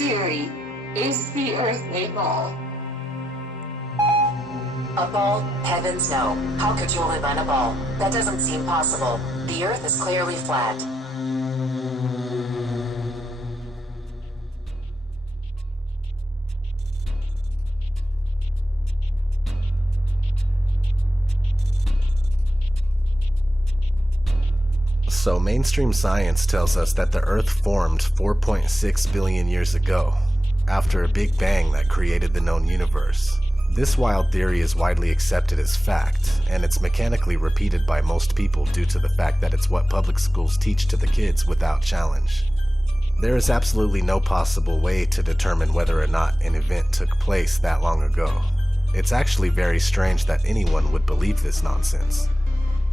theory. Is the Earth a ball? A ball? Heavens no. How could you live on a ball? That doesn't seem possible. The Earth is clearly flat. So mainstream science tells us that the Earth formed 4.6 billion years ago, after a big bang that created the known universe. This wild theory is widely accepted as fact, and it's mechanically repeated by most people due to the fact that it's what public schools teach to the kids without challenge. There is absolutely no possible way to determine whether or not an event took place that long ago. It's actually very strange that anyone would believe this nonsense.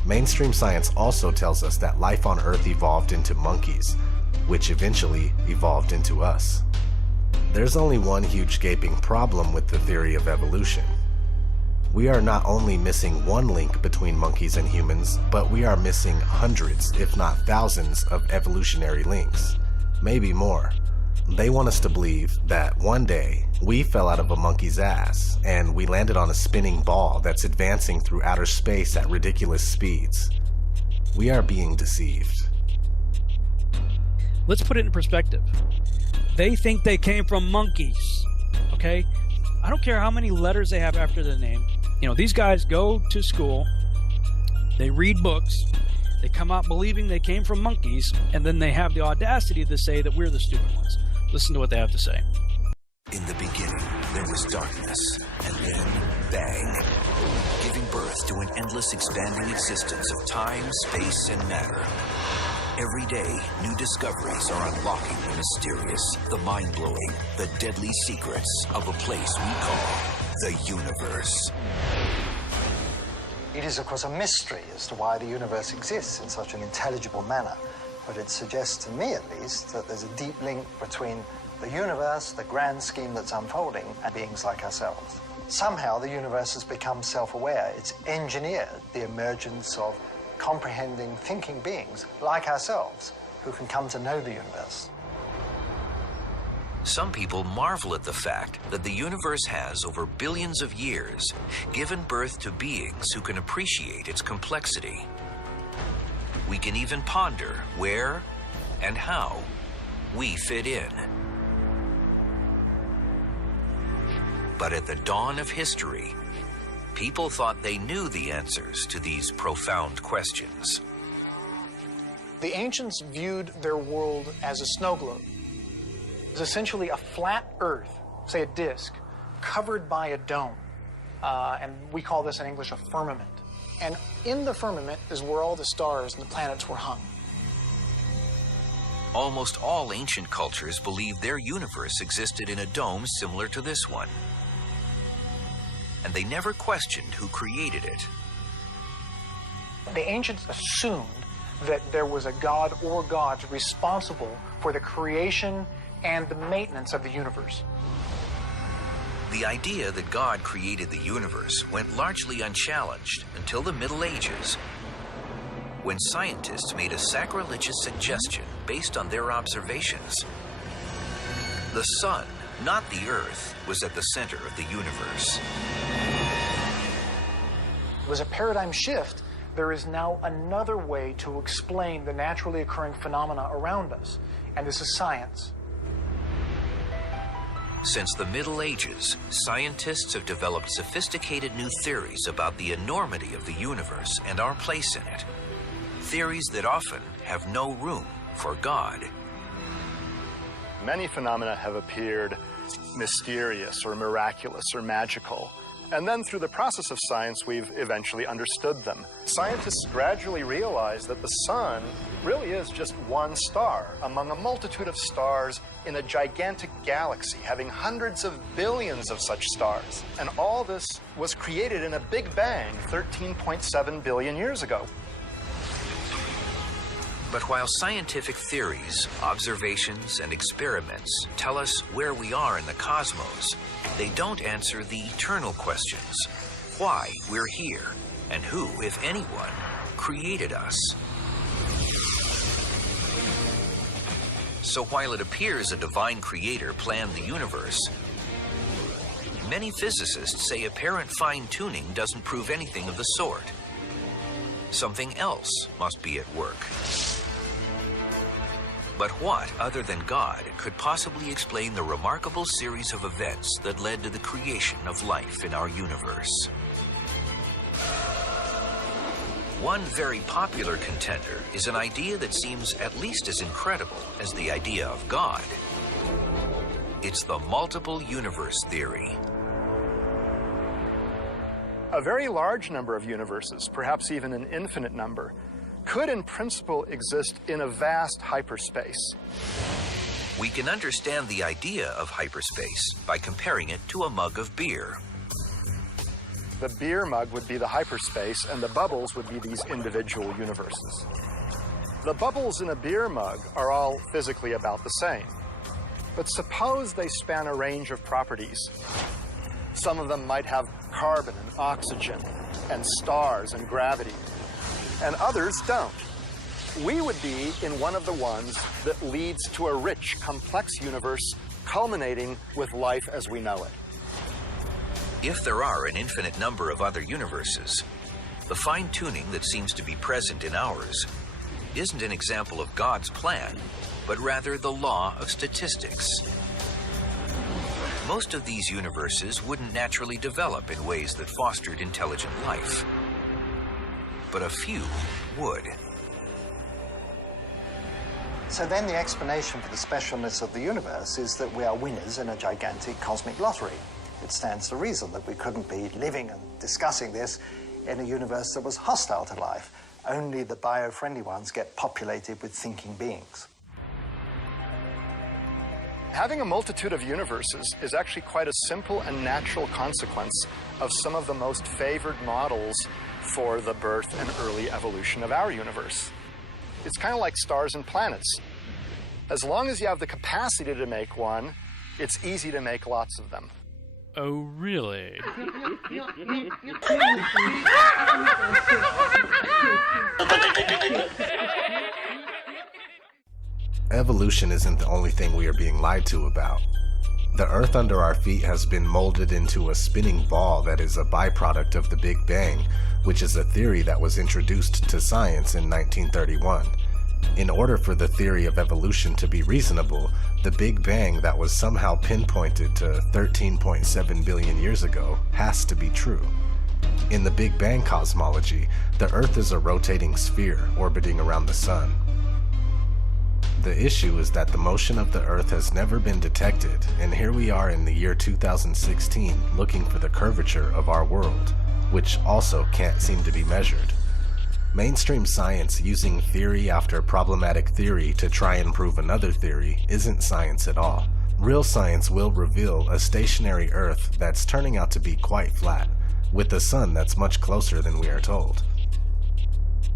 Mainstream science also tells us that life on Earth evolved into monkeys, which eventually evolved into us. There's only one huge gaping problem with the theory of evolution. We are not only missing one link between monkeys and humans, but we are missing hundreds, if not thousands, of evolutionary links. Maybe more. They want us to believe that one day we fell out of a monkey's ass and we landed on a spinning ball that's advancing through outer space at ridiculous speeds. We are being deceived. Let's put it in perspective. They think they came from monkeys, okay? I don't care how many letters they have after the name. You know, these guys go to school, they read books, they come out believing they came from monkeys, and then they have the audacity to say that we're the stupid ones. Listen to what they have to say. In the beginning, there was darkness, and then bang, giving birth to an endless expanding existence of time, space, and matter. Every day, new discoveries are unlocking the mysterious, the mind-blowing, the deadly secrets of a place we call the universe. It is, of course, a mystery as to why the universe exists in such an intelligible manner, but it suggests to me, at least, that there's a deep link between the universe, the grand scheme that's unfolding, and beings like ourselves. Somehow, the universe has become self-aware. It's engineered the emergence of comprehending, thinking beings like ourselves who can come to know the universe. Some people marvel at the fact that the universe has, over billions of years, given birth to beings who can appreciate its complexity. We can even ponder where and how we fit in. But at the dawn of history, people thought they knew the answers to these profound questions. The ancients viewed their world as a snow globe. It's essentially a flat Earth, say a disk, covered by a dome. And we call this in English a firmament. And in the firmament is where all the stars and the planets were hung. Almost all ancient cultures believed their universe existed in a dome similar to this one. And they never questioned who created it. The ancients assumed that there was a god or gods responsible for the creation and the maintenance of the universe. The idea that God created the universe went largely unchallenged until the Middle Ages, when scientists made a sacrilegious suggestion based on their observations. The sun, not the Earth, was at the center of the universe. It was a paradigm shift. There is now another way to explain the naturally occurring phenomena around us, and this is science. Since the Middle Ages, scientists have developed sophisticated new theories about the enormity of the universe and our place in it. Theories that often have no room for God. Many phenomena have appeared mysterious or miraculous or magical. And then through the process of science, we've eventually understood them. Scientists gradually realized that the sun really is just one star among a multitude of stars in a gigantic galaxy, having hundreds of billions of such stars. And all this was created in a big bang 13.7 billion years ago. But while scientific theories, observations, and experiments tell us where we are in the cosmos, they don't answer the eternal questions: why we're here, and who, if anyone, created us. So while it appears a divine creator planned the universe, many physicists say apparent fine-tuning doesn't prove anything of the sort. Something else must be at work. But what, other than God, could possibly explain the remarkable series of events that led to the creation of life in our universe? One very popular contender is an idea that seems at least as incredible as the idea of God. It's the multiple universe theory. A very large number of universes, perhaps even an infinite number, could in principle exist in a vast hyperspace. We can understand the idea of hyperspace by comparing it to a mug of beer. The beer mug would be the hyperspace, and the bubbles would be these individual universes. The bubbles in a beer mug are all physically about the same. But suppose they span a range of properties. Some of them might have carbon and oxygen, and stars and gravity, and others don't. We would be in one of the ones that leads to a rich, complex universe culminating with life as we know it. If there are an infinite number of other universes, the fine-tuning that seems to be present in ours isn't an example of God's plan, but rather the law of statistics. Most of these universes wouldn't naturally develop in ways that fostered intelligent life, but a few would. So then the explanation for the specialness of the universe is that we are winners in a gigantic cosmic lottery. It stands to reason that we couldn't be living and discussing this in a universe that was hostile to life. Only the bio-friendly ones get populated with thinking beings. Having a multitude of universes is actually quite a simple and natural consequence of some of the most favored models for the birth and early evolution of our universe. It's kind of like stars and planets. As long as you have the capacity to make one, it's easy to make lots of them. Oh, really? Evolution isn't the only thing we are being lied to about. The Earth under our feet has been molded into a spinning ball that is a byproduct of the Big Bang, which is a theory that was introduced to science in 1931. In order for the theory of evolution to be reasonable, the Big Bang that was somehow pinpointed to 13.7 billion years ago has to be true. In the Big Bang cosmology, the Earth is a rotating sphere orbiting around the Sun. The issue is that the motion of the Earth has never been detected, and here we are in the year 2016 looking for the curvature of our world, which also can't seem to be measured. Mainstream science using theory after problematic theory to try and prove another theory isn't science at all. Real science will reveal a stationary Earth that's turning out to be quite flat, with a sun that's much closer than we are told.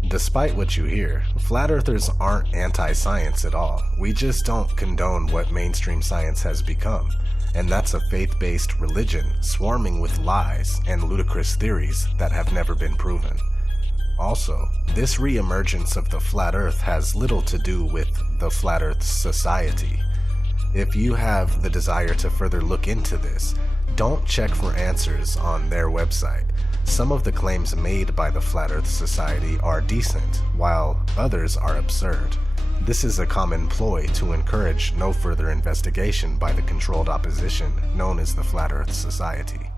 Despite what you hear, flat earthers aren't anti-science at all. We just don't condone what mainstream science has become, and that's a faith-based religion swarming with lies and ludicrous theories that have never been proven. Also, this re-emergence of the flat earth has little to do with the Flat Earth Society. If you have the desire to further look into this, don't check for answers on their website. Some of the claims made by the Flat Earth Society are decent, while others are absurd. This is a common ploy to encourage no further investigation by the controlled opposition known as the Flat Earth Society.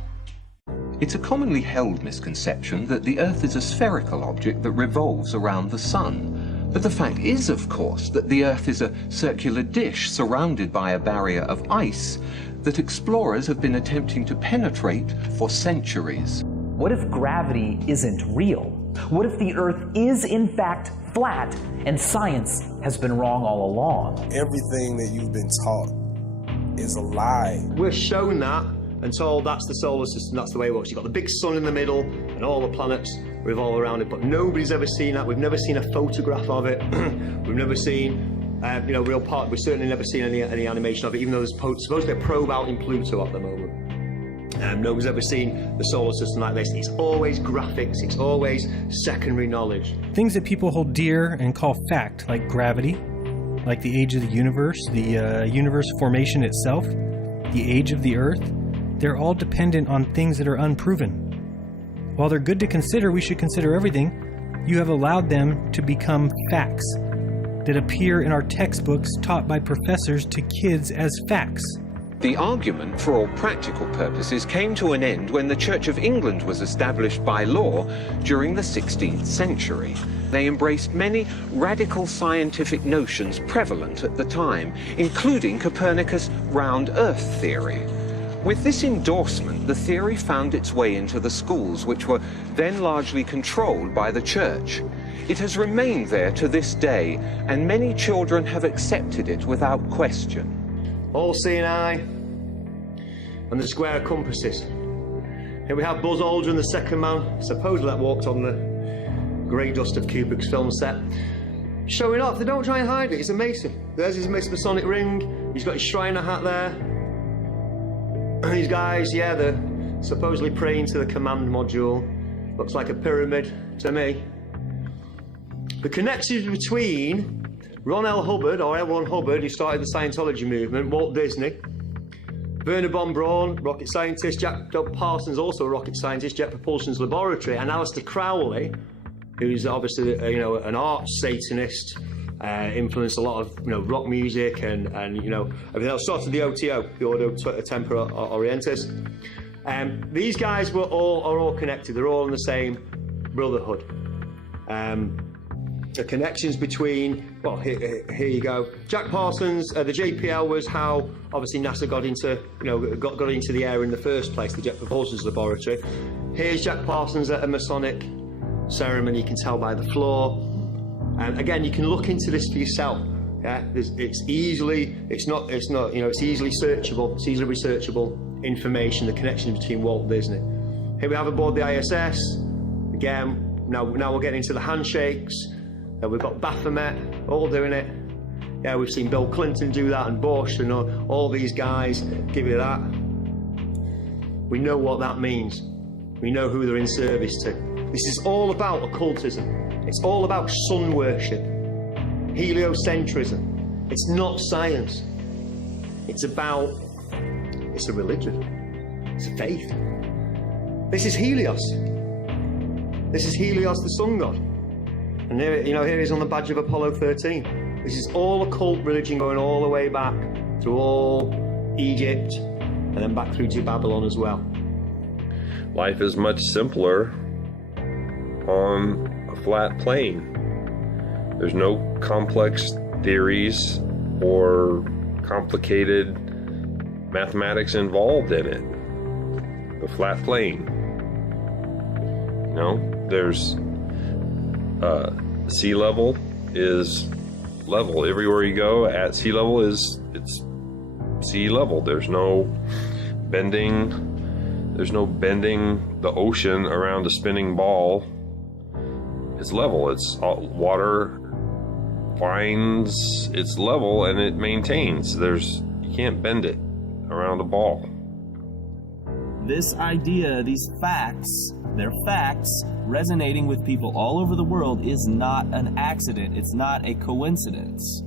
It's a commonly held misconception that the Earth is a spherical object that revolves around the Sun. But the fact is, of course, that the Earth is a circular dish surrounded by a barrier of ice that explorers have been attempting to penetrate for centuries. What if gravity isn't real? What if the Earth is in fact flat and science has been wrong all along? Everything that you've been taught is a lie. We're shown that and told that's the solar system, that's the way it works. You've got the big sun in the middle and all the planets revolve around it, but nobody's ever seen that. We've never seen a photograph of it. We've never seen, real part. We've certainly never seen any animation of it, even though there's supposed to be a probe out in Pluto at the moment. Nobody's ever seen the solar system like this. It's always graphics, it's always secondary knowledge. Things that people hold dear and call fact, like gravity, like the age of the universe, the universe formation itself, the age of the Earth, they're all dependent on things that are unproven. While they're good to consider, we should consider everything. You have allowed them to become facts that appear in our textbooks taught by professors to kids as facts. The argument, for all practical purposes, came to an end when the Church of England was established by law during the 16th century. They embraced many radical scientific notions prevalent at the time, including Copernicus' round Earth theory. With this endorsement, the theory found its way into the schools, which were then largely controlled by the Church. It has remained there to this day, and many children have accepted it without question. All-seeing eye and the square compasses. Here we have Buzz Aldrin, the second man, supposedly that walked on the grey dust of Kubrick's film set, showing off. They don't try and hide it. It's amazing. There's his Masonic ring. He's got his Shriner hat there. And these guys, yeah, they're supposedly praying to the command module. Looks like a pyramid to me. The connections between Ron L. Hubbard, or L. Ron Hubbard, who started the Scientology movement, Walt Disney, Werner von Braun, rocket scientist, Jack Parsons, also a rocket scientist, Jet Propulsion's laboratory, and Aleister Crowley, who's obviously an arch Satanist, influenced a lot of rock music and everything else. Started the OTO, the Ordo Tempora Orientis. These guys are all connected. They're all in the same brotherhood. The connections between, well, here you go. Jack Parsons, the JPL was how obviously NASA got into, got into the air in the first place, the Jet Propulsion's laboratory. Here's Jack Parsons at a Masonic ceremony. You can tell by the floor. And again, you can look into this for yourself. Yeah, it's easily searchable. It's easily researchable information. The connection between Walt Disney. Here we have aboard the ISS. Again, now we're getting into the handshakes. We've got Baphomet all doing it. Yeah, we've seen Bill Clinton do that, and Bush, and all these guys give you that. We know what that means. We know who they're in service to. This is all about occultism. It's all about sun worship, heliocentrism. It's not science. It's a religion. It's a faith. This is Helios. This is Helios, the sun god. And here he is on the badge of Apollo 13. This is all occult religion going all the way back through all Egypt and then back through to Babylon as well. Life is much simpler on a flat plane. There's no complex theories or complicated mathematics involved in it. The flat plane. There's sea level is level. Everywhere you go at sea level it's sea level. There's no bending the ocean around a spinning ball. It's level. It's water finds its level and it maintains. You can't bend it around a ball. This idea, these facts, they're facts, resonating with people all over the world is not an accident. It's not a coincidence.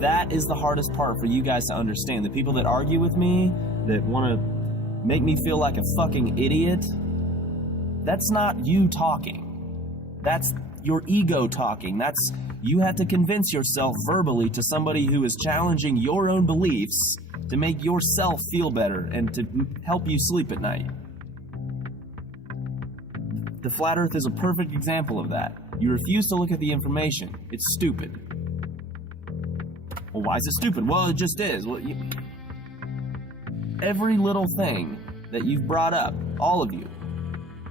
That is the hardest part for you guys to understand. The people that argue with me, that want to make me feel like a fucking idiot, that's not you talking. That's your ego talking. You have to convince yourself verbally to somebody who is challenging your own beliefs to make yourself feel better and to help you sleep at night. The flat earth is a perfect example of that. You refuse to look at the information. It's stupid. Well, why is it stupid? Well, it just is. Every little thing that you've brought up, all of you,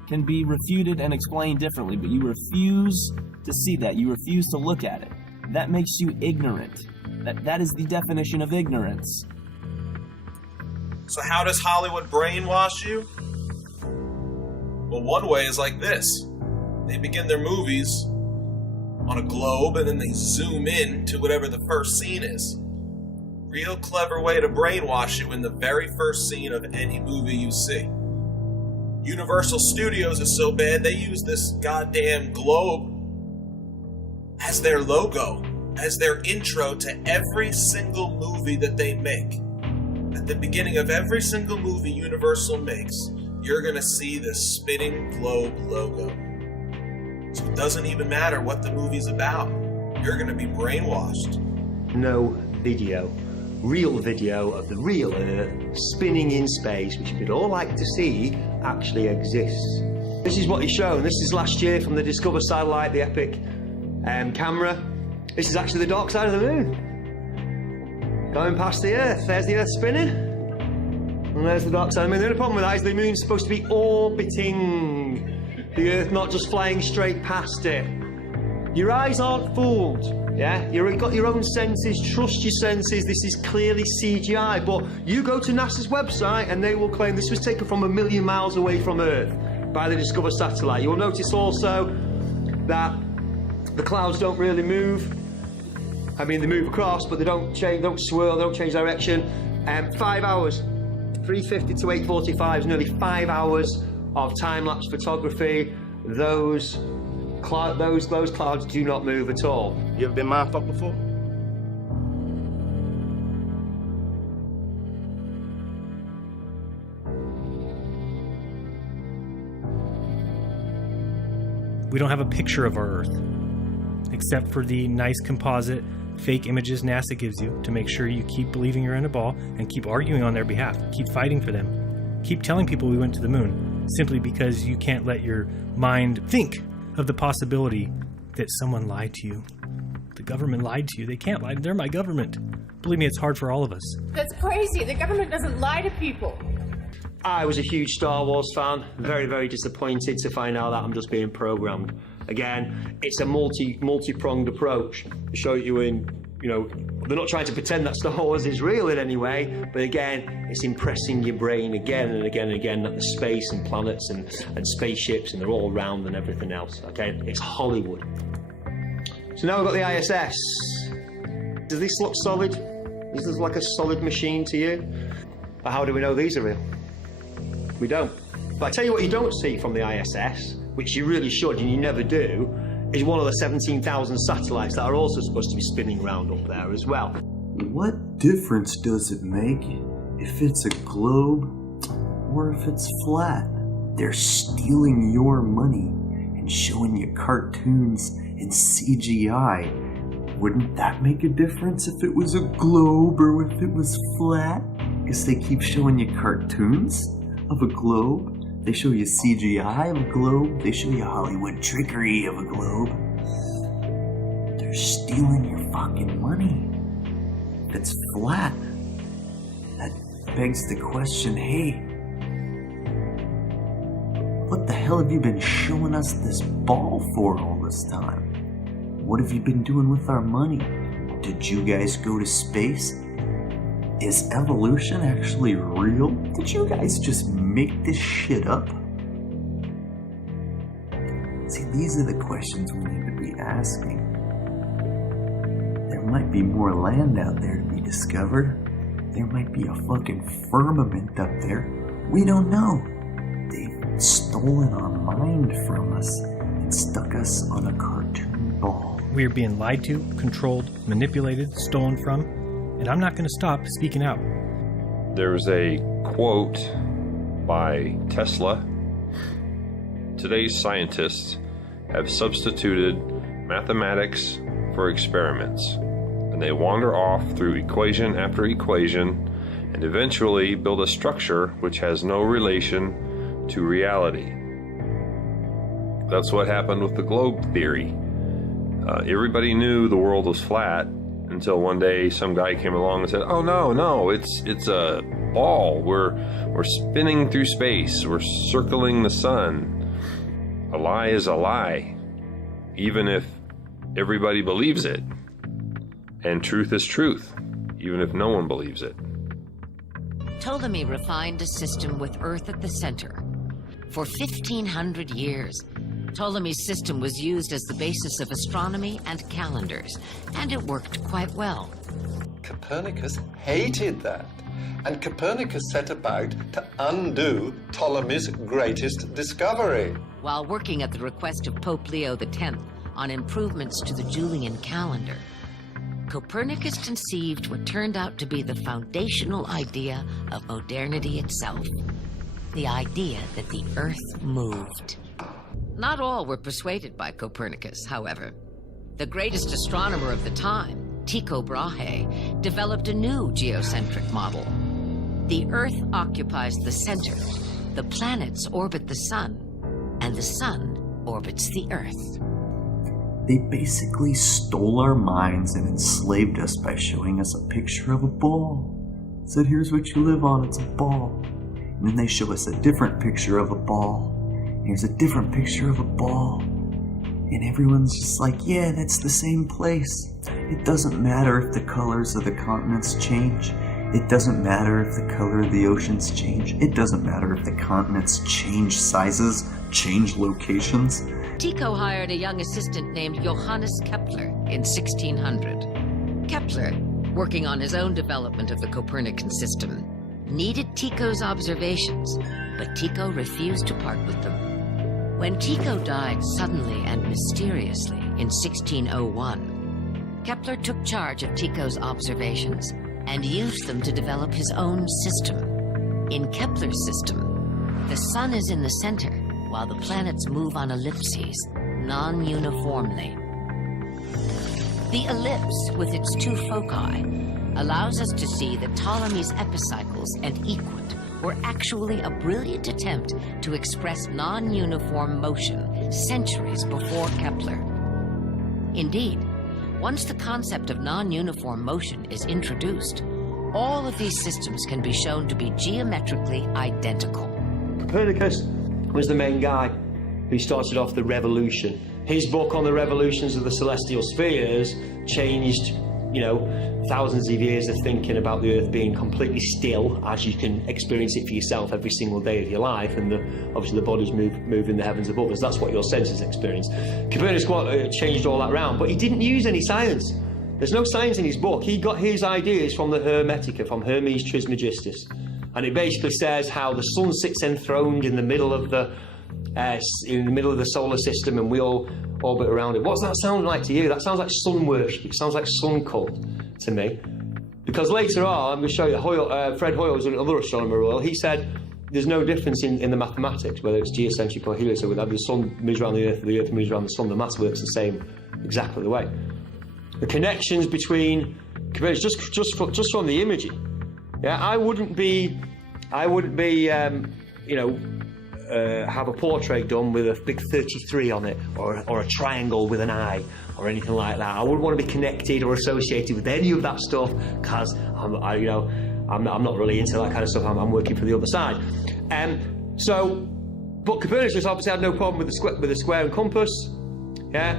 can be refuted and explained differently, but you refuse to see that. You refuse to look at it. That makes you ignorant. That is the definition of ignorance. So how does Hollywood brainwash you? Well, one way is like this. They begin their movies on a globe and then they zoom in to whatever the first scene is. Real clever way to brainwash you in the very first scene of any movie you see. Universal Studios is so bad they use this goddamn globe as their logo. as their intro to every single movie that they make. At the beginning of every single movie Universal makes, you're going to see the spinning globe logo. So it doesn't even matter what the movie's about. You're going to be brainwashed. No video, real video of the real Earth spinning in space, which you'd all like to see, actually exists. This is what he's shown. This is last year from the Discover satellite, the Epic camera. This is actually the dark side of the moon. Going past the Earth. There's the Earth spinning. And there's the dark side of the moon. The only problem with that is the moon's supposed to be orbiting the Earth, not just flying straight past it. Your eyes aren't fooled, yeah? You've got your own senses, trust your senses. This is clearly CGI, but you go to NASA's website and they will claim this was taken from 1 million miles away from Earth by the Discover satellite. You'll notice also that the clouds don't really move. I mean, they move across, but they don't change, don't swirl, they don't change direction. 5 hours, 3:50 to 8:45 is nearly 5 hours of time-lapse photography. Those clouds do not move at all. You ever been mindfucked before? We don't have a picture of our Earth, except for the nice composite fake images NASA gives you to make sure you keep believing you're in a ball and keep arguing on their behalf, keep fighting for them, keep telling people we went to the moon, simply because you can't let your mind think of the possibility that someone lied to you. The government lied to you. They can't lie. They're my government. Believe me, it's hard for all of us. That's crazy. The government doesn't lie to people. I was a huge Star Wars fan. Very, very disappointed to find out that I'm just being programmed. Again, it's a multi-pronged approach to show you they're not trying to pretend that Star Wars is real in any way, but again, it's impressing your brain again and again and again that the space and planets and spaceships and they're all round and everything else, okay? It's Hollywood. So now we've got the ISS. Does this look solid? Is this like a solid machine to you? Or how do we know these are real? We don't. But I tell you what you don't see from the ISS, which you really should and you never do, is one of the 17,000 satellites that are also supposed to be spinning around up there as well. What difference does it make if it's a globe or if it's flat? They're stealing your money and showing you cartoons and CGI. Wouldn't that make a difference if it was a globe or if it was flat? Because they keep showing you cartoons of a globe. They show you CGI of a globe. They show you Hollywood trickery of a globe. They're stealing your fucking money. If it's flat, that begs the question, hey, what the hell have you been showing us this ball for all this time? What have you been doing with our money? Did you guys go to space? Is evolution actually real? Did you guys just make this shit up? See, these are the questions we need to be asking. There might be more land out there to be discovered. There might be a fucking firmament up there. We don't know. They've stolen our mind from us and stuck us on a cartoon ball. We are being lied to, controlled, manipulated, stolen from, and I'm not going to stop speaking out. There's a quote by Tesla. Today's scientists have substituted mathematics for experiments, and they wander off through equation after equation and eventually build a structure which has no relation to reality. That's what happened with the globe theory. Everybody knew the world was flat until one day some guy came along and said, "Oh no, it's a ball. We're spinning through space. We're circling the sun." A lie is a lie, even if everybody believes it. And truth is truth, even if no one believes it. Ptolemy refined a system with Earth at the center. For 1,500 years, Ptolemy's system was used as the basis of astronomy and calendars, and it worked quite well. Copernicus hated that, and Copernicus set about to undo Ptolemy's greatest discovery. While working at the request of Pope Leo X on improvements to the Julian calendar, Copernicus conceived what turned out to be the foundational idea of modernity itself. The idea that the Earth moved. Not all were persuaded by Copernicus, however. The greatest astronomer of the time, Tycho Brahe, developed a new geocentric model. The Earth occupies the center, the planets orbit the sun, and the sun orbits the Earth. They basically stole our minds and enslaved us by showing us a picture of a ball. Said, here's what you live on, it's a ball. And then they show us a different picture of a ball. And here's a different picture of a ball. And everyone's just like, yeah, that's the same place. It doesn't matter if the colors of the continents change. It doesn't matter if the color of the oceans change. It doesn't matter if the continents change sizes, change locations. Tycho hired a young assistant named Johannes Kepler in 1600. Kepler, working on his own development of the Copernican system, needed Tycho's observations, but Tycho refused to part with them. When Tycho died suddenly and mysteriously in 1601, Kepler took charge of Tycho's observations and used them to develop his own system. In Kepler's system, the sun is in the center, while the planets move on ellipses, non-uniformly. The ellipse, with its two foci, allows us to see that Ptolemy's epicycles and equant were actually a brilliant attempt to express non-uniform motion centuries before Kepler. Indeed, once the concept of non-uniform motion is introduced, all of these systems can be shown to be geometrically identical. Copernicus was the main guy who started off the revolution. His book on the revolutions of the celestial spheres changed, thousands of years of thinking about the Earth being completely still, as you can experience it for yourself every single day of your life, and obviously the bodies move in the heavens above us. That's what your senses experience. Copernicus changed all that around, but he didn't use any science. There's no science in his book. He got his ideas from the Hermetica, from Hermes Trismegistus. And it basically says how the sun sits enthroned in the middle of the solar system, and we all orbit around it. What's that sound like to you? That sounds like sun worship. It sounds like sun cult to me. Because later on, I'm going to show you, Fred Hoyle was another astronomer Royal. He said there's no difference in the mathematics, whether it's geocentric or heliocentric. Whether the sun moves around the Earth moves around the sun. The maths works the same, exactly the way. The connections between Copernicus, just from the imaging. Yeah, I wouldn't have a portrait done with a big 33 on it, or a triangle with an eye, or anything like that. I wouldn't want to be connected or associated with any of that stuff, because I'm not really into that kind of stuff. I'm working for the other side. But Copernicus obviously had no problem with the square and compass. Yeah,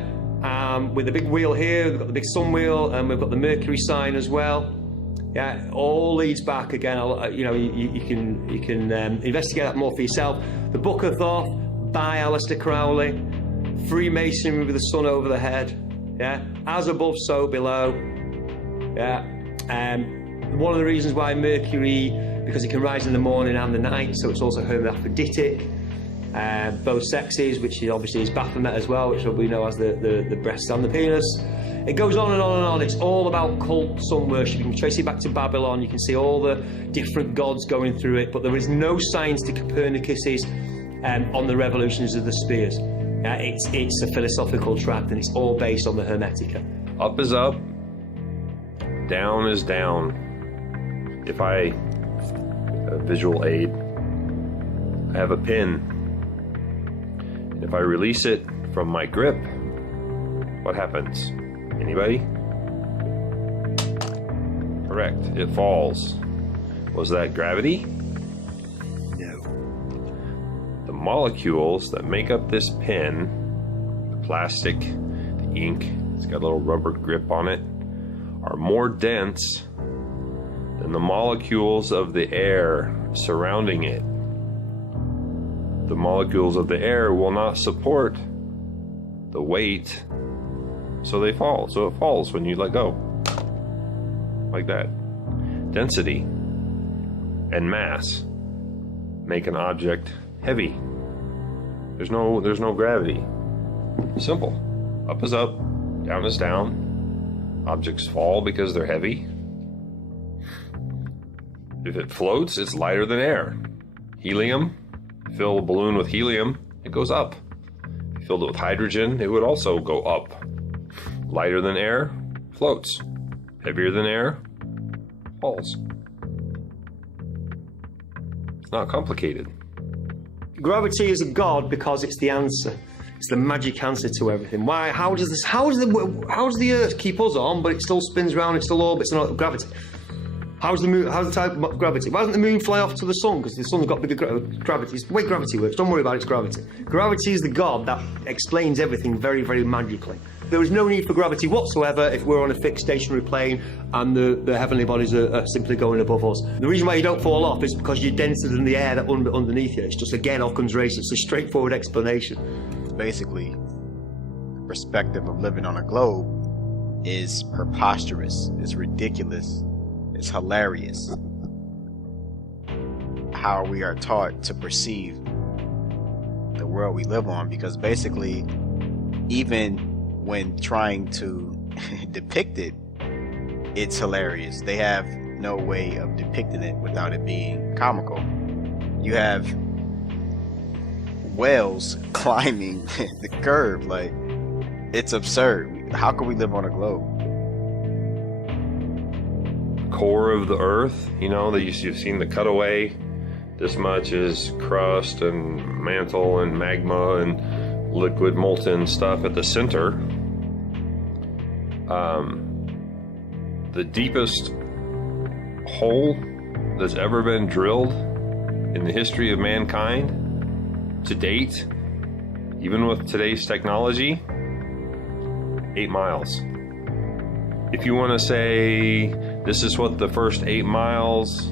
with the big wheel here, we've got the big sun wheel, and we've got the Mercury sign as well. Yeah, all leads back again. You can investigate that more for yourself. The Book of Thoth by Aleister Crowley, Freemasonry with the sun over the head. Yeah, as above, so below. Yeah, one of the reasons why Mercury, because it can rise in the morning and the night, so it's also hermaphroditic. Both sexes, which obviously is Baphomet as well, which we know as the breast and the penis. It goes on and on and on. It's all about cult sun worship. You can trace it back to Babylon. You can see all the different gods going through it, but there is no science to Copernicus's on the revolutions of the spheres. It's a philosophical tract, and it's all based on the Hermetica. Up is up, down is down. If I visual aid, I have a pin. And if I release it from my grip, what happens? Anybody? Correct, it falls. Was that gravity? No. The molecules that make up this pin, the plastic, the ink, it's got a little rubber grip on it, are more dense than the molecules of the air surrounding it. The molecules of the air will not support the weight, so they fall. So it falls when you let go, like that. Density and mass make an object heavy. There's no gravity. Simple. Up is up, down is down. Objects fall because they're heavy. If it floats, it's lighter than air. Helium, fill a balloon with helium, it goes up. If you filled it with hydrogen, it would also go up. Lighter than air, floats. Heavier than air, falls. It's not complicated. Gravity is a god because it's the answer. It's the magic answer to everything. Why? How does the Earth keep us on, but it still spins around, it still orbits on gravity? How's the moon? How's the type of gravity? Why doesn't the moon fly off to the sun? Because the sun's got bigger gravity. It's the way gravity works. Don't worry about its gravity. Gravity is the god that explains everything very, very magically. There is no need for gravity whatsoever if we're on a fixed stationary plane and the heavenly bodies are simply going above us. The reason why you don't fall off is because you're denser than the air that underneath you. It's just, again, Occam's razor. It's a straightforward explanation. Basically, the perspective of living on a globe is preposterous, it's ridiculous, it's hilarious. How we are taught to perceive the world we live on, because basically, even when trying to depict it, it's hilarious. They have no way of depicting it without it being comical. You have whales climbing the curve, like, it's absurd. How can we live on a globe? Core of the Earth, you know, that you've seen the cutaway. This much is crust and mantle and magma and liquid molten stuff at the center. The deepest hole that's ever been drilled in the history of mankind to date, even with today's technology, 8 miles. If you want to say this is what the first 8 miles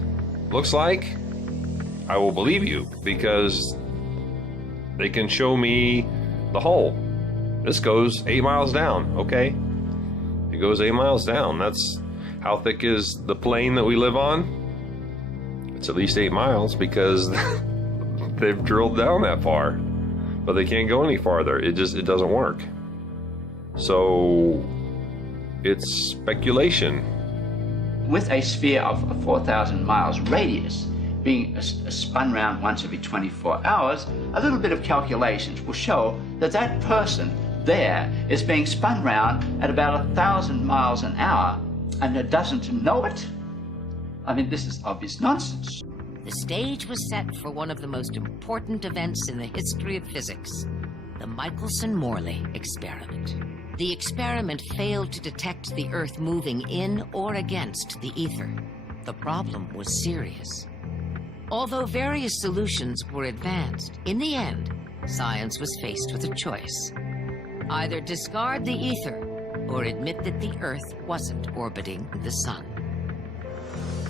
looks like, I will believe you, because they can show me the hole. This goes 8 miles down, okay? It goes 8 miles down. That's how thick is the plane that we live on? It's at least 8 miles, because they've drilled down that far, but they can't go any farther. It doesn't work. So it's speculation. With a sphere of 4,000 miles radius being spun round once every 24 hours, a little bit of calculations will show that that person there is being spun round at about 1,000 miles an hour, and it doesn't know it? I mean, this is obvious nonsense. The stage was set for one of the most important events in the history of physics, the Michelson-Morley experiment. The experiment failed to detect the Earth moving in or against the ether. The problem was serious. Although various solutions were advanced, in the end, science was faced with a choice. Either discard the ether or admit that the Earth wasn't orbiting the Sun.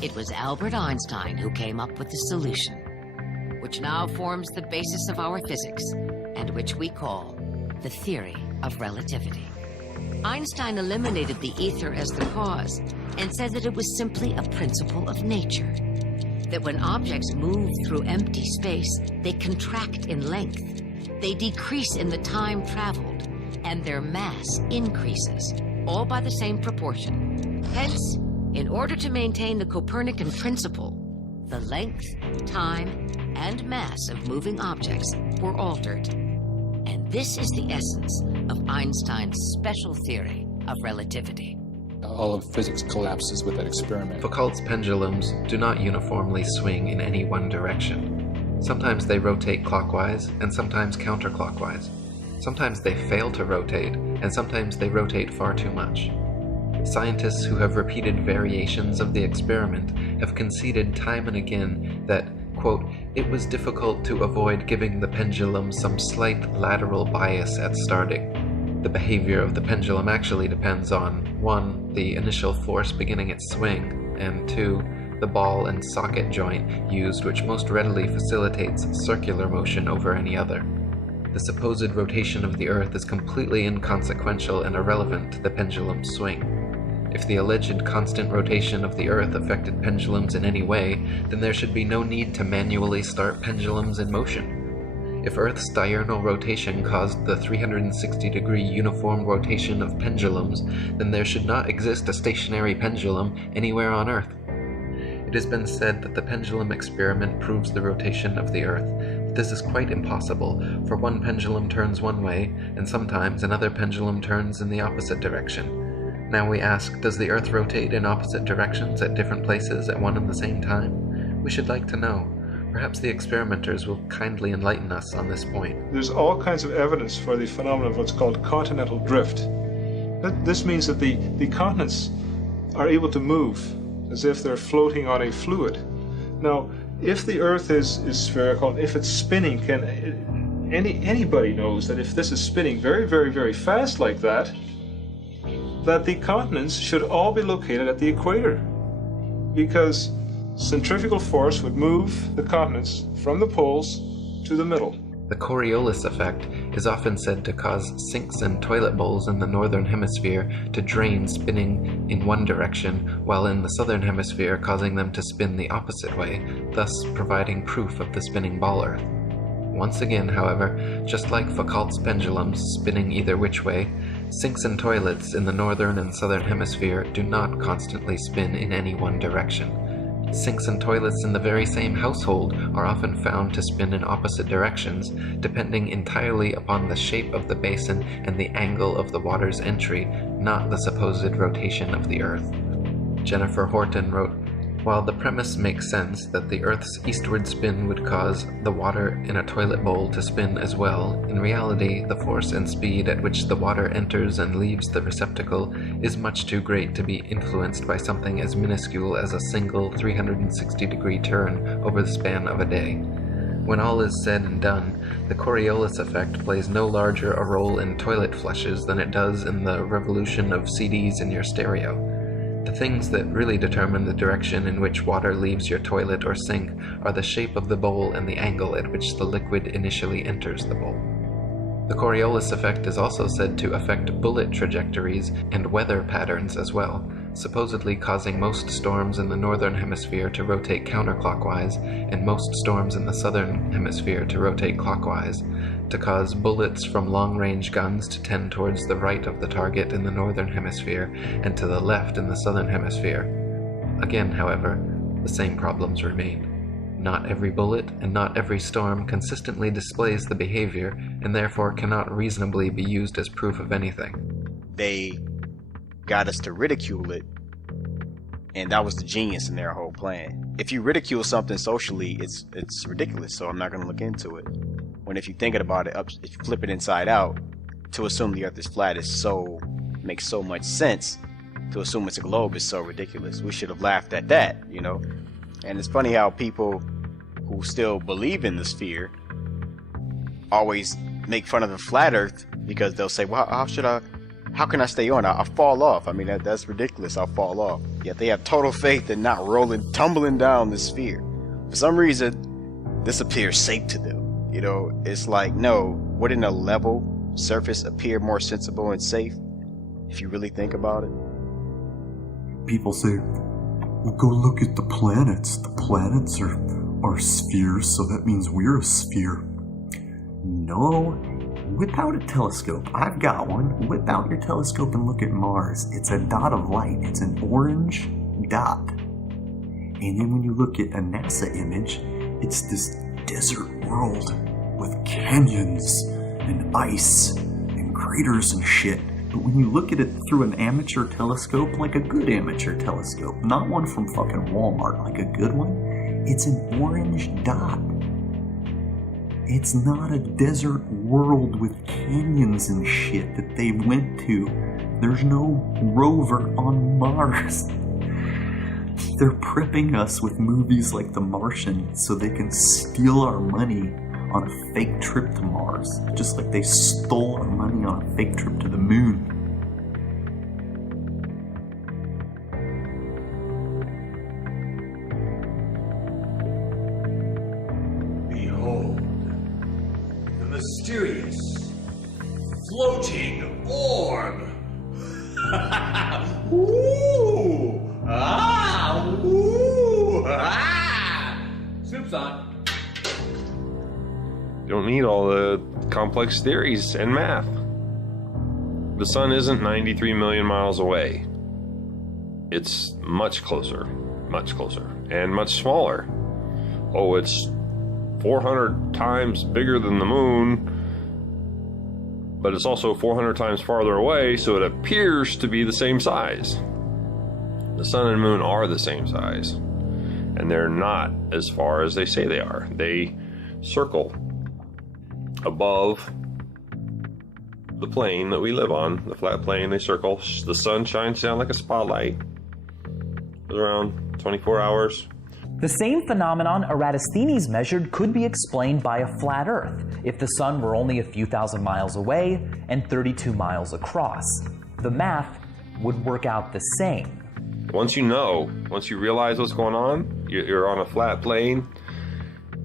It was Albert Einstein who came up with the solution, which now forms the basis of our physics, and which we call the theory of relativity. Einstein eliminated the ether as the cause and said that it was simply a principle of nature. That when objects move through empty space, they contract in length, they decrease in the time traveled, and their mass increases, all by the same proportion. Hence, in order to maintain the Copernican principle, the length, time, and mass of moving objects were altered. And this is the essence of Einstein's special theory of relativity. All of physics collapses with that experiment. Foucault's pendulums do not uniformly swing in any one direction. Sometimes they rotate clockwise and sometimes counterclockwise. Sometimes they fail to rotate, and sometimes they rotate far too much. Scientists who have repeated variations of the experiment have conceded time and again that, quote, it was difficult to avoid giving the pendulum some slight lateral bias at starting. The behavior of the pendulum actually depends on 1. the initial force beginning its swing, and 2. the ball and socket joint used, which most readily facilitates circular motion over any other. The supposed rotation of the Earth is completely inconsequential and irrelevant to the pendulum's swing. If the alleged constant rotation of the Earth affected pendulums in any way, then there should be no need to manually start pendulums in motion. If Earth's diurnal rotation caused the 360-degree uniform rotation of pendulums, then there should not exist a stationary pendulum anywhere on Earth. It has been said that the pendulum experiment proves the rotation of the Earth, but this is quite impossible, for one pendulum turns one way, and sometimes another pendulum turns in the opposite direction. Now we ask, does the Earth rotate in opposite directions at different places at one and the same time? We should like to know. Perhaps the experimenters will kindly enlighten us on this point. There's all kinds of evidence for the phenomenon of what's called continental drift. This means that the continents are able to move as if they're floating on a fluid. Now, if the Earth is spherical, if it's spinning, anybody knows that if this is spinning very, very, very fast like that, that the continents should all be located at the equator, because centrifugal force would move the continents from the poles to the middle. The Coriolis effect is often said to cause sinks and toilet bowls in the northern hemisphere to drain spinning in one direction, while in the southern hemisphere causing them to spin the opposite way, thus providing proof of the spinning ball Earth. Once again, however, just like Foucault's pendulums spinning either which way, sinks and toilets in the northern and southern hemisphere do not constantly spin in any one direction. Sinks and toilets in the very same household are often found to spin in opposite directions, depending entirely upon the shape of the basin and the angle of the water's entry, not the supposed rotation of the Earth. Jennifer Horton wrote, "While the premise makes sense that the Earth's eastward spin would cause the water in a toilet bowl to spin as well, in reality the force and speed at which the water enters and leaves the receptacle is much too great to be influenced by something as minuscule as a single 360-degree turn over the span of a day. When all is said and done, the Coriolis effect plays no larger a role in toilet flushes than it does in the revolution of CDs in your stereo. The things that really determine the direction in which water leaves your toilet or sink are the shape of the bowl and the angle at which the liquid initially enters the bowl." The Coriolis effect is also said to affect bullet trajectories and weather patterns as well, supposedly causing most storms in the northern hemisphere to rotate counterclockwise and most storms in the southern hemisphere to rotate clockwise, to cause bullets from long-range guns to tend towards the right of the target in the northern hemisphere and to the left in the southern hemisphere. Again, however, the same problems remain. Not every bullet and not every storm consistently displays the behavior, and therefore cannot reasonably be used as proof of anything. They got us to ridicule it, and that was the genius in their whole plan. If you ridicule something socially, it's ridiculous, so I'm not going to look into it. When if you're thinking about it, if you flip it inside out, to assume the Earth is flat makes so much sense. To assume it's a globe is so ridiculous. We should have laughed at that, you know? And it's funny how people who still believe in the sphere always make fun of the flat Earth, because they'll say, well, how can I stay on? I'll fall off. I mean, that's ridiculous. I'll fall off. Yet they have total faith in not tumbling down the sphere. For some reason, this appears safe to them. You know, it's like, no, wouldn't a level surface appear more sensible and safe if you really think about it? People say, well, go look at the planets. The planets are spheres, so that means we're a sphere. No, whip out a telescope. I've got one. Whip out your telescope and look at Mars. It's a dot of light. It's an orange dot. And then when you look at a NASA image, it's this desert world with canyons and ice and craters and shit. But when you look at it through an amateur telescope, like a good amateur telescope, not one from fucking Walmart, like a good one, it's an orange dot. It's not a desert world with canyons and shit that they went to. There's no rover on Mars. They're prepping us with movies like The Martian so they can steal our money on a fake trip to Mars, just like they stole our money on a fake trip to the moon. Behold, the mysterious floating orb. Ooh! Ah! Ooh! Ah! Soup's on. You don't need all the complex theories and math. The sun isn't 93 million miles away. It's much closer, and much smaller. Oh, it's 400 times bigger than the moon, but it's also 400 times farther away, so it appears to be the same size. The sun and moon are the same size, and they're not as far as they say they are. They circle above the plane that we live on, the flat plane. They circle. The sun shines down like a spotlight. It's around 24 hours. The same phenomenon Eratosthenes measured could be explained by a flat Earth if the sun were only a few thousand miles away and 32 miles across. The math would work out the same. Once you realize what's going on, you're on a flat plane,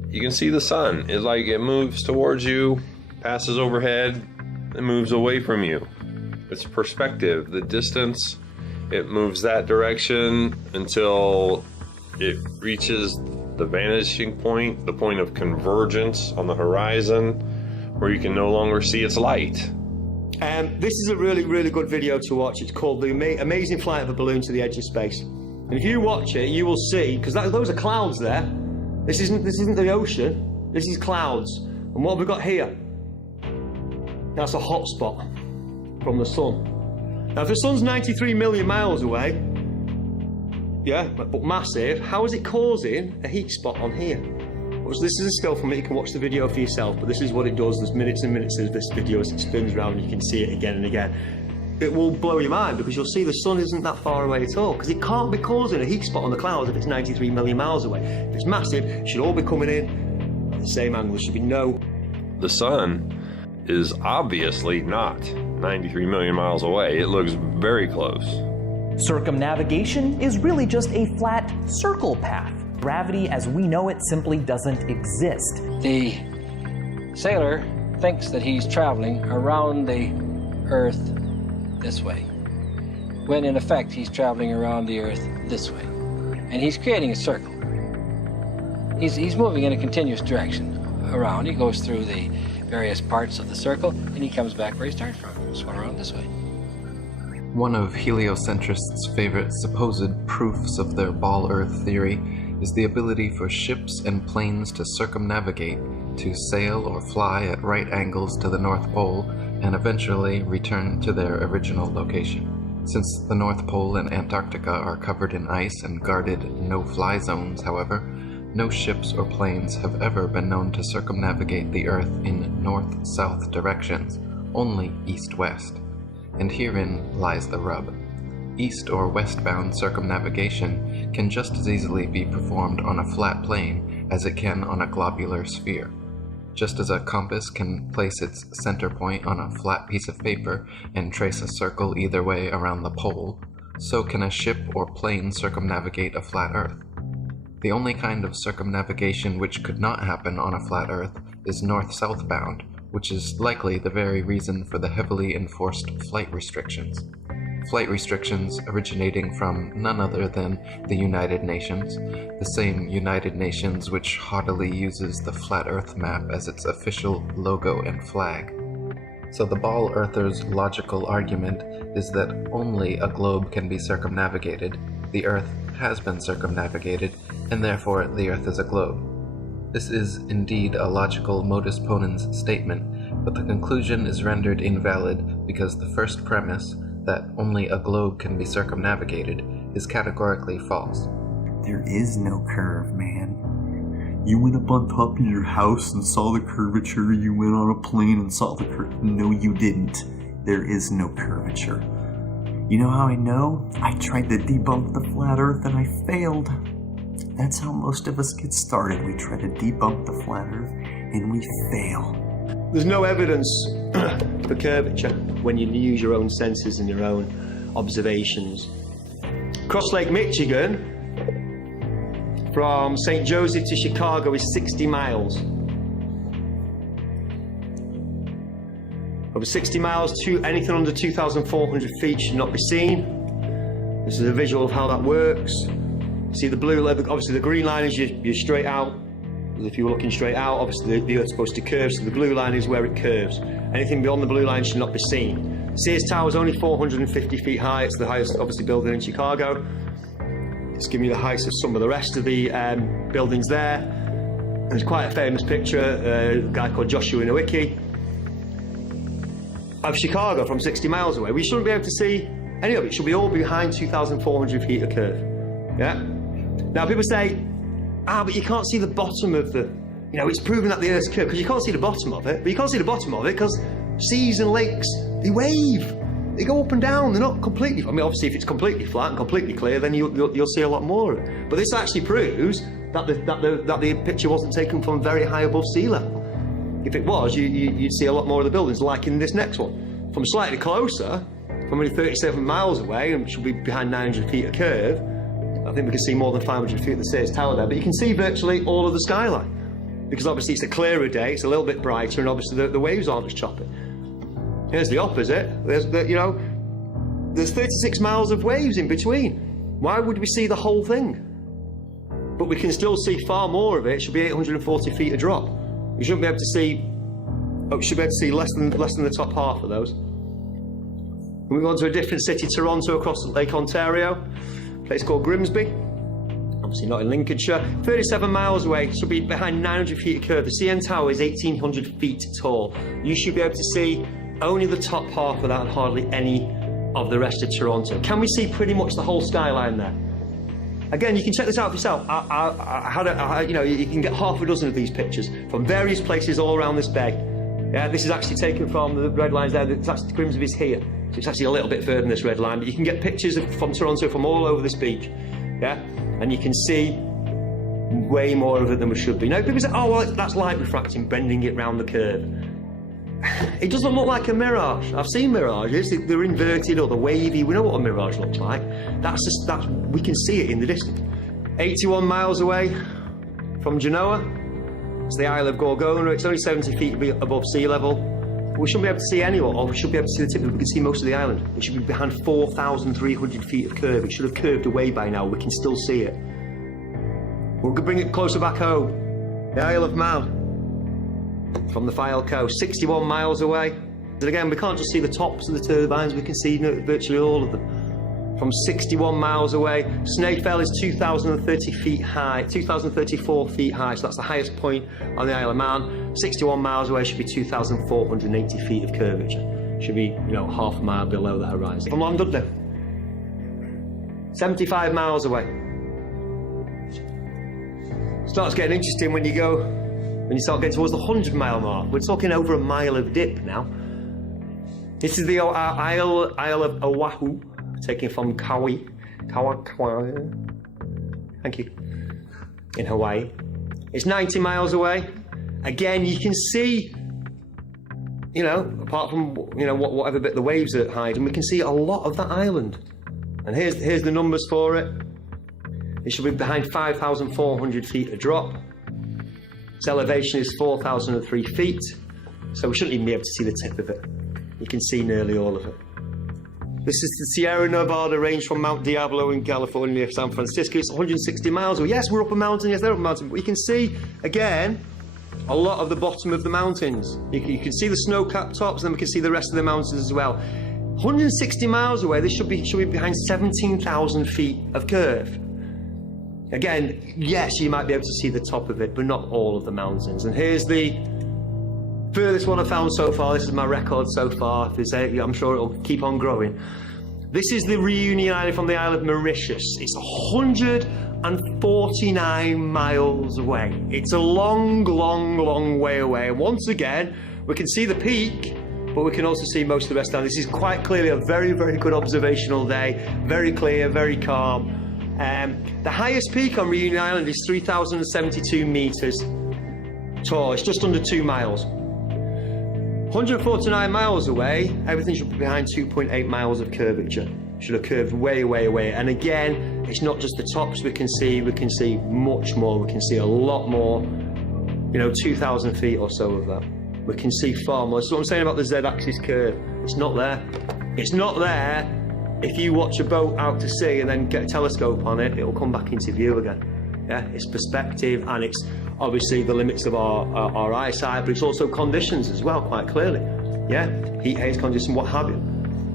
you can see the sun. It's like it moves towards you, passes overhead, and moves away from you. It's perspective, the distance. It moves that direction until it reaches the vanishing point, the point of convergence on the horizon, where you can no longer see its light. This is a really, really good video to watch. It's called The Amazing Flight of a Balloon to the Edge of Space. And if you watch it, you will see, because those are clouds there. This isn't the ocean. This is clouds. And what have we got here? That's a hot spot from the sun. Now, if the sun's 93 million miles away, yeah, but massive, how is it causing a heat spot on here? Well, this is a still from it. You can watch the video for yourself, but this is what it does. There's minutes and minutes of this video as it spins around, and you can see it again and again. It will blow your mind because you'll see the sun isn't that far away at all, because it can't be causing a heat spot on the clouds if it's 93 million miles away. If it's massive, it should all be coming in at the same angle. There should be no... The sun is obviously not 93 million miles away. It looks very close. Circumnavigation is really just a flat circle path. Gravity as we know it simply doesn't exist. The sailor thinks that he's traveling around the Earth this way, when in effect he's traveling around the Earth this way. And he's creating a circle. He's moving in a continuous direction around. He goes through the various parts of the circle, and he comes back where he started from. He's going around this way. One of heliocentrists' favorite supposed proofs of their ball Earth theory is the ability for ships and planes to circumnavigate, to sail or fly at right angles to the North Pole, and eventually return to their original location. Since the North Pole and Antarctica are covered in ice and guarded no-fly zones, however, no ships or planes have ever been known to circumnavigate the Earth in north-south directions, only east-west. And herein lies the rub. East or westbound circumnavigation can just as easily be performed on a flat plane as it can on a globular sphere. Just as a compass can place its center point on a flat piece of paper and trace a circle either way around the pole, so can a ship or plane circumnavigate a flat Earth. The only kind of circumnavigation which could not happen on a flat Earth is north-south bound, which is likely the very reason for the heavily enforced flight restrictions. Flight restrictions originating from none other than the United Nations, the same United Nations which haughtily uses the flat Earth map as its official logo and flag. So the ball earther's logical argument is that only a globe can be circumnavigated, the Earth has been circumnavigated, and therefore the Earth is a globe. This is indeed a logical modus ponens statement, but the conclusion is rendered invalid because the first premise, that only a globe can be circumnavigated, is categorically false. There is no curve, man. You went up on top of your house and saw the curvature. You went on a plane and saw the curve. No, you didn't. There is no curvature. You know how I know? I tried to debunk the flat Earth and I failed. That's how most of us get started. We try to debunk the flat Earth and we fail. There's no evidence for curvature when you use your own senses and your own observations. Cross Lake Michigan, from St. Joseph to Chicago, is 60 miles. Over 60 miles, anything under 2,400 feet should not be seen. This is a visual of how that works. See the blue line, obviously the green line is you're straight out. Because if you were looking straight out, obviously the Earth's supposed to curve, so the blue line is where it curves. Anything beyond the blue line should not be seen. The Sears Tower is only 450 feet high. It's the highest, obviously, building in Chicago. It's giving you the heights of some of the rest of the buildings there. There's quite a famous picture, a guy called Joshua Nowicki, of Chicago from 60 miles away. We shouldn't be able to see any of it. It should be all behind 2,400 feet of curve. Yeah? Now, people say, but you can't see the bottom of the... You know, it's proven that the Earth's curved, because you can't see the bottom of it. But you can't see the bottom of it because seas and lakes, they wave. They go up and down. They're not completely... I mean, obviously, if it's completely flat and completely clear, then you'll see a lot more of it. But this actually proves that the picture wasn't taken from very high above sea level. If it was, you'd see a lot more of the buildings, like in this next one. From slightly closer, from only 37 miles away, and should be behind 900 feet of curve, I think we can see more than 500 feet of the Sears Tower there, but you can see virtually all of the skyline. Because obviously it's a clearer day, it's a little bit brighter, and obviously the waves aren't as choppy. Here's the opposite. There's 36 miles of waves in between. Why would we see the whole thing? But we can still see far more of it. It should be 840 feet a drop. We shouldn't be able to see. We should be able to see less than the top half of those. We move on to a different city, Toronto, across Lake Ontario. A place called Grimsby. Obviously not in Lincolnshire. 37 miles away. Should be behind 900 feet of curve. The CN Tower is 1,800 feet tall. You should be able to see only the top half of that and hardly any of the rest of Toronto. Can we see pretty much the whole skyline there? Again, you can check this out for yourself. You can get half a dozen of these pictures from various places all around this bay. Yeah, this is actually taken from the red lines there. It's actually Grimsby's here, so it's actually a little bit further than this red line. But you can get pictures from Toronto from all over this beach. Yeah, and you can see way more of it than we should be. Now, people say, "Oh, well, that's light refracting, bending it round the curve." It doesn't look like a mirage. I've seen mirages. They're inverted or they're wavy. We know what a mirage looks like. We can see it in the distance. 81 miles away from Genoa, it's the Isle of Gorgona. It's only 70 feet above sea level. We shouldn't be able to see anyone, or we should be able to see the tip. We can see most of the island. It should be behind 4,300 feet of curve. It should have curved away by now. We can still see it. We'll bring it closer back home. The Isle of Man. From the Fylde coast, 61 miles away. And again, we can't just see the tops of the turbines, we can see virtually all of them. From 61 miles away, Snaefell is 2,030 feet high, 2,034 feet high, so that's the highest point on the Isle of Man. 61 miles away should be 2,480 feet of curvature. Should be, half a mile below the horizon. From London, 75 miles away. Starts getting interesting when you start getting towards the 100-mile mark. We're talking over a mile of dip now. This is the Isle of Oahu, taken from Kauai. Thank you. In Hawaii. It's 90 miles away. Again, you can see, apart from, whatever bit the waves are hiding, we can see a lot of that island. And here's the numbers for it. It should be behind 5,400 feet a drop. Its elevation is 4,003 feet, so we shouldn't even be able to see the tip of it. You can see nearly all of it. This is the Sierra Nevada range from Mount Diablo in California near San Francisco. It's 160 miles away. Yes, we're up a mountain. Yes, they're up a mountain. But we can see, again, a lot of the bottom of the mountains. You can see the snow-capped tops, and then we can see the rest of the mountains as well. 160 miles away, this should be behind 17,000 feet of curve. Again, yes, you might be able to see the top of it, but not all of the mountains. And here's the furthest one I've found so far. This is my record so far. I'm sure it'll keep on growing. This is the Reunion Island from the Isle of Mauritius. It's 149 miles away. It's a long, long, long way away. And once again, we can see the peak, but we can also see most of the rest down. This is quite clearly a very, very good observational day. Very clear, very calm. The highest peak on Reunion Island is 3,072 meters tall. It's just under 2 miles. 149 miles away, everything should be behind 2.8 miles of curvature. Should have curved way, way away. And again, it's not just the tops we can see much more. We can see a lot more, 2,000 feet or so of that. We can see far more. That's what I'm saying about the Z-axis curve. It's not there. It's not there. If you watch a boat out to sea and then get a telescope on it, it'll come back into view again. Yeah, it's perspective, and it's obviously the limits of our eyesight, but it's also conditions as well, quite clearly. Yeah, heat, haze conditions, what have you.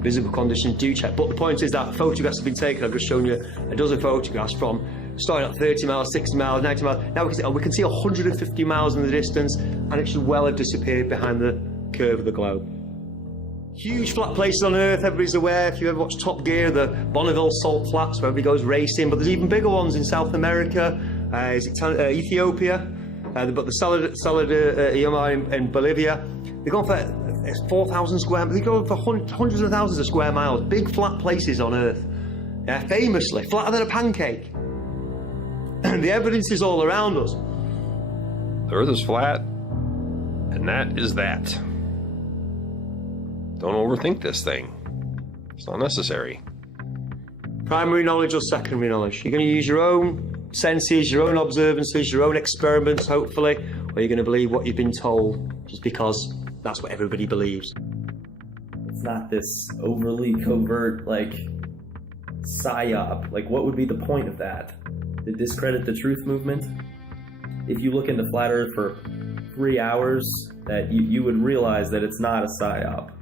Visible conditions do check. But the point is that photographs have been taken. I've just shown you a dozen photographs from starting at 30 miles, 60 miles, 90 miles. Now we can see 150 miles in the distance, and it should well have disappeared behind the curve of the globe. Huge flat places on Earth, everybody's aware. If you ever watch Top Gear, the Bonneville Salt Flats, where everybody goes racing, but there's even bigger ones in South America. Ethiopia? But the Saladillo in Bolivia. They've gone for 4,000 square. They go for hundreds of thousands of square miles. Big flat places on Earth. Yeah, famously flatter than a pancake. The evidence is all around us. The Earth is flat, and that is that. Don't overthink this thing. It's not necessary. Primary knowledge or secondary knowledge? You're going to use your own senses, your own observances, your own experiments, hopefully, or you're going to believe what you've been told just because that's what everybody believes. It's not this overly covert, like, psyop. Like, what would be the point of that? To discredit the truth movement? If you look into Flat Earth for 3 hours, that you would realize that it's not a psyop.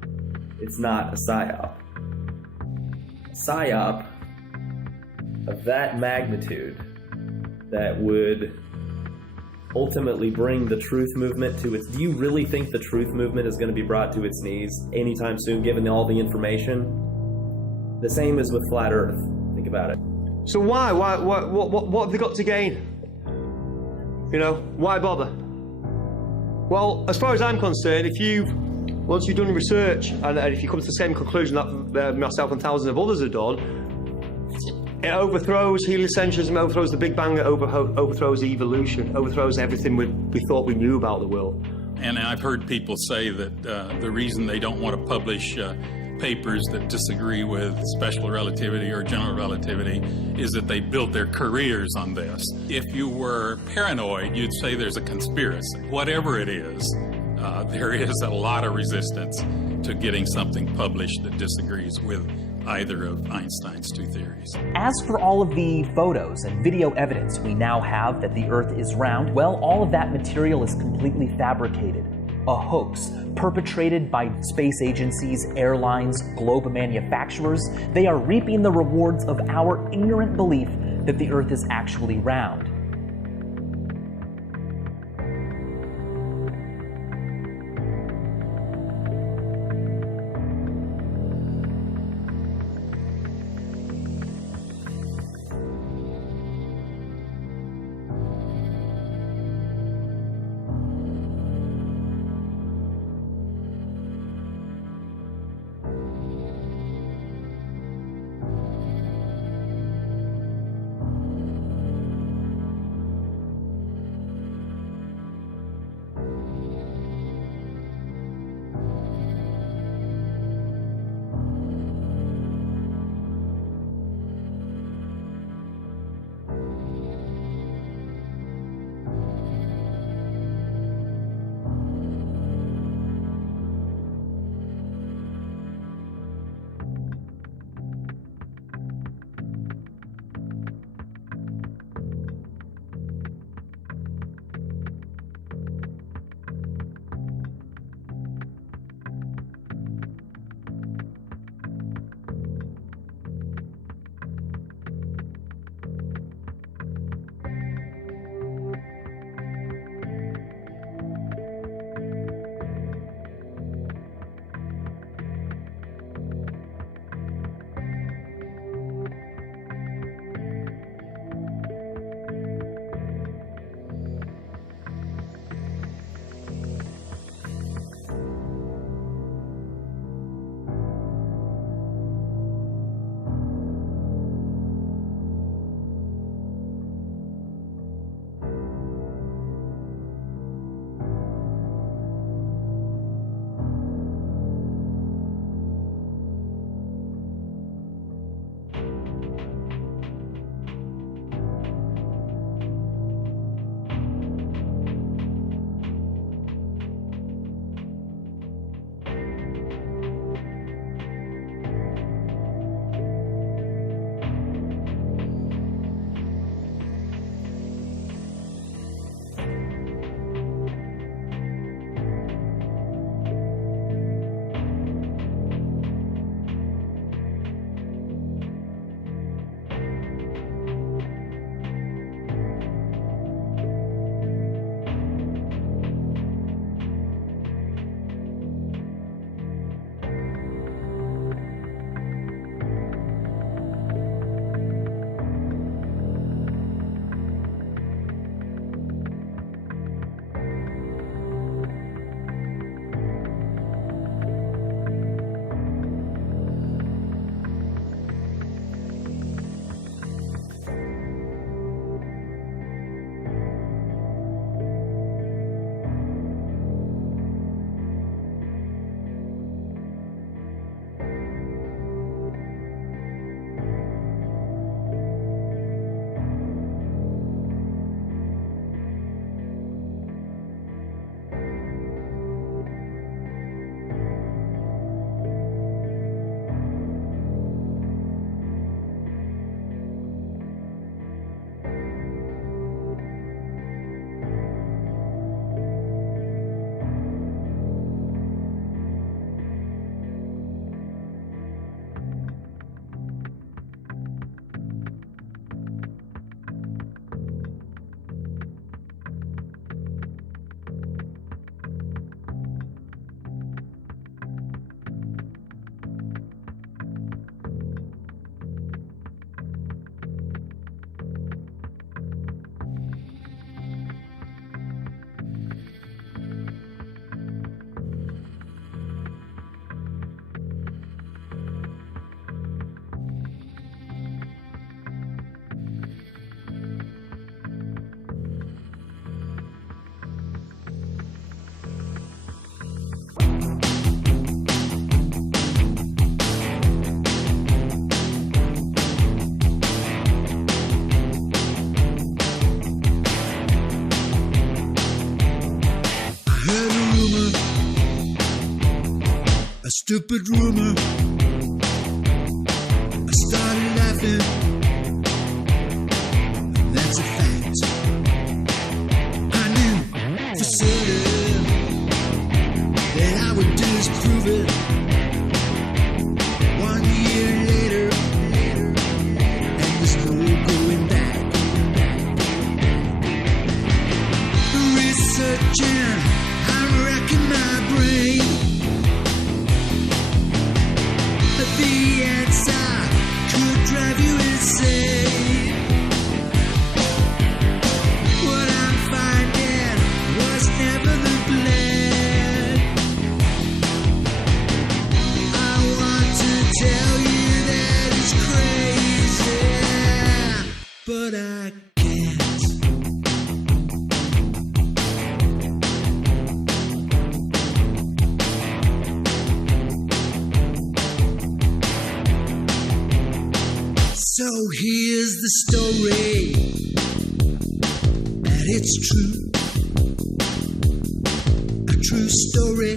It's not a psyop. A psyop of that magnitude that would ultimately bring the truth movement to its... Do you really think the truth movement is going to be brought to its knees anytime soon, given all the information? The same as with Flat Earth. Think about it. So why? What have they got to gain? You know, why bother? Well, as far as I'm concerned, once you've done research, and if you come to the same conclusion that myself and thousands of others have done, it overthrows heliocentrism, overthrows the Big Bang, it overthrows evolution, overthrows everything we thought we knew about the world. And I've heard people say that the reason they don't want to publish papers that disagree with special relativity or general relativity is that they built their careers on this. If you were paranoid, you'd say there's a conspiracy. Whatever it is, there is a lot of resistance to getting something published that disagrees with either of Einstein's two theories. As for all of the photos and video evidence we now have that the Earth is round, well, all of that material is completely fabricated. A hoax perpetrated by space agencies, airlines, globe manufacturers. They are reaping the rewards of our ignorant belief that the Earth is actually round. Stupid rumor. I started laughing. That's a fact. I knew for certain that I would disprove it. 1 year later, and there's no going back. Researching, I'm racking my brain. The answer could drive you insane. What I'm finding was never the plan. I want to tell you that it's crazy, but I can't. So here's the story, and it's true, a true story.